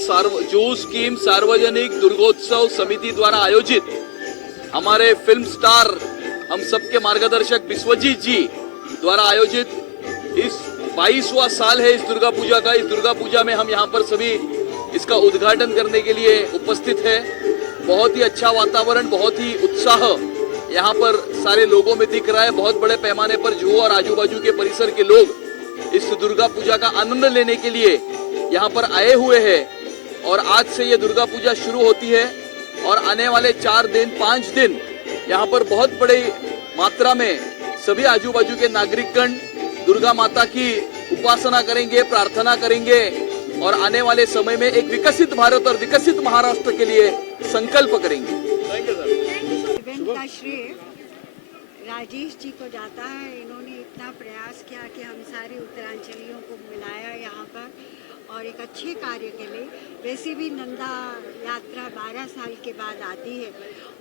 जो स्कीम सार्वजनिक दुर्गोत्सव समिति द्वारा आयोजित हमारे फिल्म स्टार हम सबके मार्गदर्शक विश्वजीत जी द्वारा आयोजित इस 22वां साल है इस दुर्गा पूजा का। इस दुर्गा पूजा में हम यहाँ पर सभी इसका उद्घाटन करने के लिए उपस्थित है। बहुत ही अच्छा वातावरण, बहुत ही उत्साह यहाँ पर सारे लोगों में दिख रहा है। बहुत बड़े पैमाने पर जुहू और आजू बाजू के परिसर के लोग इस दुर्गा पूजा का आनंद लेने के लिए यहाँ पर आए हुए हैं और आज से ये दुर्गा पूजा शुरू होती है और आने वाले 4 दिन 5 दिन यहाँ पर बहुत बड़ी मात्रा में सभी आजू बाजू के नागरिकगण दुर्गा माता की उपासना करेंगे, प्रार्थना करेंगे और आने वाले समय में एक विकसित भारत और विकसित महाराष्ट्र के लिए संकल्प करेंगे। इवेंट का श्रेय राजेश जी को जाता है। इन्होंने इतना प्रयास किया कि हम सारे उत्तरांचलियों को मिलाया यहाँ पर और एक अच्छे कार्य के लिए। वैसे भी नंदा यात्रा 12 साल के बाद आती है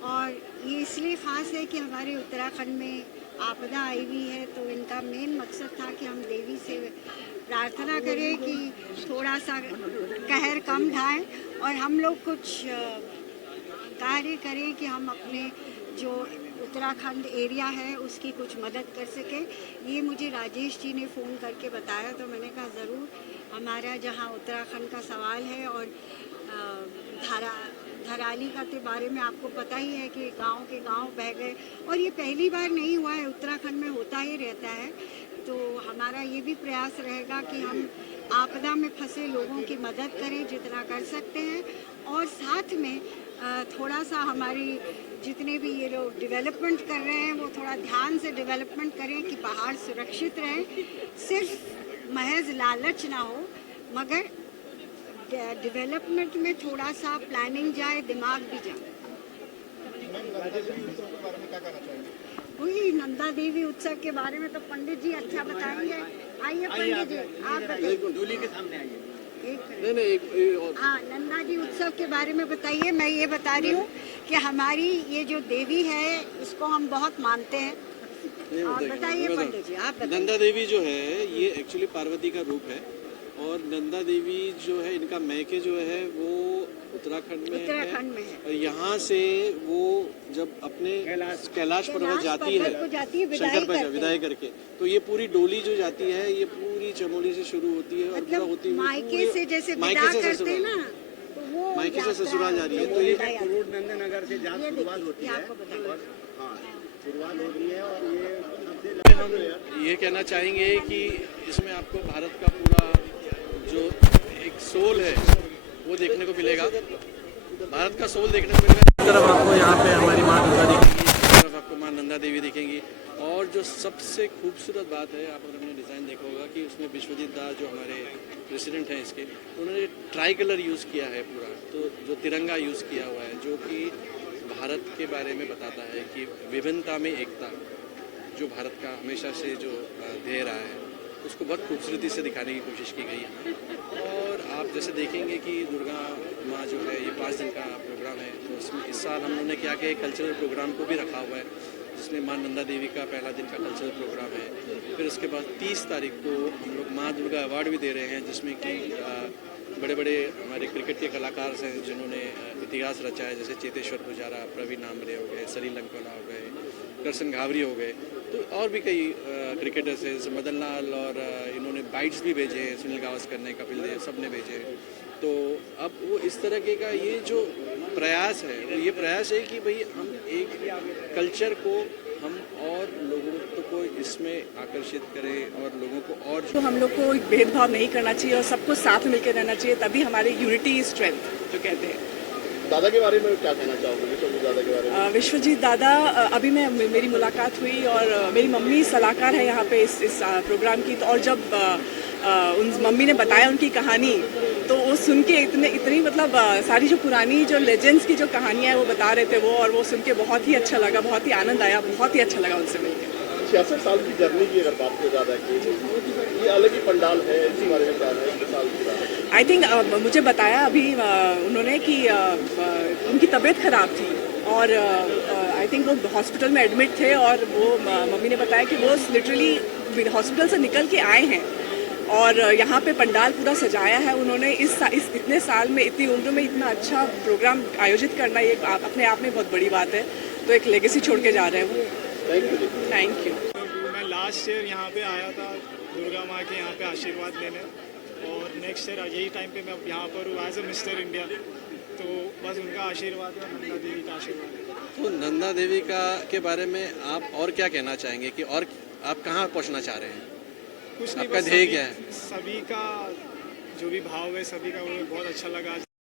और ये इसलिए ख़ास है कि हमारे उत्तराखंड में आपदा आई हुई है, तो इनका मेन मकसद था कि हम देवी से प्रार्थना करें कि थोड़ा सा कहर कम ढाएं और हम लोग कुछ कार्य करें कि हम अपने जो उत्तराखंड एरिया है उसकी कुछ मदद कर सकें। ये मुझे राजेश जी ने फ़ोन करके बताया तो मैंने कहा ज़रूर, हमारा जहाँ उत्तराखंड का सवाल है और धराली का के बारे में आपको पता ही है कि गांव के गांव बह गए और ये पहली बार नहीं हुआ है, उत्तराखंड में होता ही रहता है। तो हमारा ये भी प्रयास रहेगा कि हम आपदा में फंसे लोगों की मदद करें जितना कर सकते हैं और साथ में थोड़ा सा हमारी जितने भी ये लोग डेवलपमेंट कर रहे हैं वो थोड़ा ध्यान से डेवलपमेंट करें कि पहाड़ सुरक्षित रहें। सिर्फ महज लालच ना हो मगर डेवलपमेंट में थोड़ा सा प्लानिंग जाए, दिमाग भी जाए। वही नंदा देवी उत्सव के बारे में तो पंडित जी अच्छा बताएंगे। आइए पंडित जी, आप बताइए। डोली के सामने आइए। हाँ, नंदा जी उत्सव के बारे में बताइए। मैं ये बता रही हूँ कि हमारी ये जो देवी है इसको हम बहुत मानते हैं। बताइए पंडित जी, आप बताइए। नंदा देवी जो है ये एक्चुअली पार्वती का रूप है और नंदा देवी जो है इनका मैके जो है वो उत्तराखंड में है। और यहाँ से वो जब अपने कैलाश पर्वत जाती है शंकर पर विदाई करके, तो ये पूरी डोली जो जाती है ये पूरी चमोली से शुरू होती है और पूरा होती है मायके से जैसे मायके से ससुराल, मायके से ससुराल जा रही है। तो ये नंदनगर से जहाँ शुरुआत होती है, शुरुआत हो रही है और हम ये कहना चाहेंगे कि इसमें आपको भारत का पूरा जो एक सोल है वो देखने को मिलेगा, भारत का सोल देखने को मिलेगा। इस तरफ आपको यहाँ पे हमारी माँ दुर्गा दिखेंगी, इस तरफ आपको माँ नंदा देवी दिखेंगी और जो सबसे खूबसूरत बात है, आप अगर हमने डिज़ाइन देखा होगा कि उसमें विश्वजीत दास जो हमारे प्रेसिडेंट हैं इसके, उन्होंने ट्राई कलर यूज़ किया है पूरा, तो जो तिरंगा यूज़ किया हुआ है जो कि भारत के बारे में बताता है कि विभिन्नता में एकता, जो भारत का हमेशा से जो ध्येय रहा है उसको बहुत खूबसूरती से दिखाने की कोशिश की गई है। और आप जैसे देखेंगे कि दुर्गा माँ जो है ये 5 दिन का प्रोग्राम है, तो उसमें इस साल हम लोगों ने क्या कि कल्चरल प्रोग्राम को भी रखा हुआ है जिसमें माँ नंदा देवी का पहला दिन का कल्चरल प्रोग्राम है। फिर उसके बाद 30 तारीख को हम लोग माँ दुर्गा अवार्ड भी दे रहे हैं जिसमें कि बड़े बड़े हमारे क्रिकेट के कलाकार हैं जिन्होंने इतिहास रचा है, जैसे चेतेश्वर पुजारा, प्रवीण आमरे हो गए, सलील लंकोला हो गए, करसन घावरी हो गए, तो और भी कई क्रिकेटर्स हैं जैसे मदन लाल, और इन्होंने बाइट्स भी भेजे हैं, सुनील गावस्कर ने, कपिल देव, सब ने भेजे। तो अब वो इस तरह के का ये जो प्रयास है वो ये प्रयास है कि भाई हम एक कल्चर को हम और लोगों को इसमें आकर्षित करें और लोगों को और तो हम लोग को भेदभाव नहीं करना चाहिए और सबको साथ मिलकर रहना चाहिए, तभी हमारी यूनिटी इज स्ट्रेंथ जो कहते हैं। दादा के बारे में क्या कहना चाहोगे? विश्वजीत दादा के बारे में? विश्वजीत दादा, अभी मेरी मुलाकात हुई और मेरी मम्मी सलाहकार है यहाँ पे इस प्रोग्राम की, तो और जब उन मम्मी ने बताया उनकी कहानी तो वो सुन के इतनी मतलब सारी जो पुरानी जो लेजेंड्स की जो कहानियाँ हैं वो बता रहे थे और वो सुन के बहुत ही अच्छा लगा, बहुत ही आनंद आया, बहुत ही अच्छा लगा उनसे मिलकर। 66 साल की जर्नी की अगर बात हो ज़्यादा की, ये अलग ही पंडाल है, इस बारे में क्या है? आई थिंक मुझे बताया अभी उन्होंने कि उनकी तबीयत ख़राब थी और आई थिंक वो हॉस्पिटल में एडमिट थे और वो मम्मी ने बताया कि वो लिटरली हॉस्पिटल से निकल के आए हैं और यहाँ पे पंडाल पूरा सजाया है उन्होंने। इस इतने साल में, इतनी उम्र में इतना अच्छा प्रोग्राम आयोजित करना ये अपने आप में बहुत बड़ी बात है। तो एक लेगेसी छोड़ के जा रहे हैं वो। Thank you. मैं लास्ट ईयर यहाँ पे आया था दुर्गा माँ के यहाँ पे आशीर्वाद लेने, और नेक्स्ट ईयर यही टाइम पे मैं यहाँ पर हूँ एज ए मिस्टर इंडिया। तो बस उनका आशीर्वाद है, नंदा देवी का आशीर्वाद है। तो नंदा देवी का के बारे में आप और क्या कहना चाहेंगे कि और आप कहाँ पहुँचना चाह रहे हैं? कुछ नहीं, आपका बस ध्येय क्या है? सभी का जो भी भाव है सभी का, वो बहुत अच्छा लगा।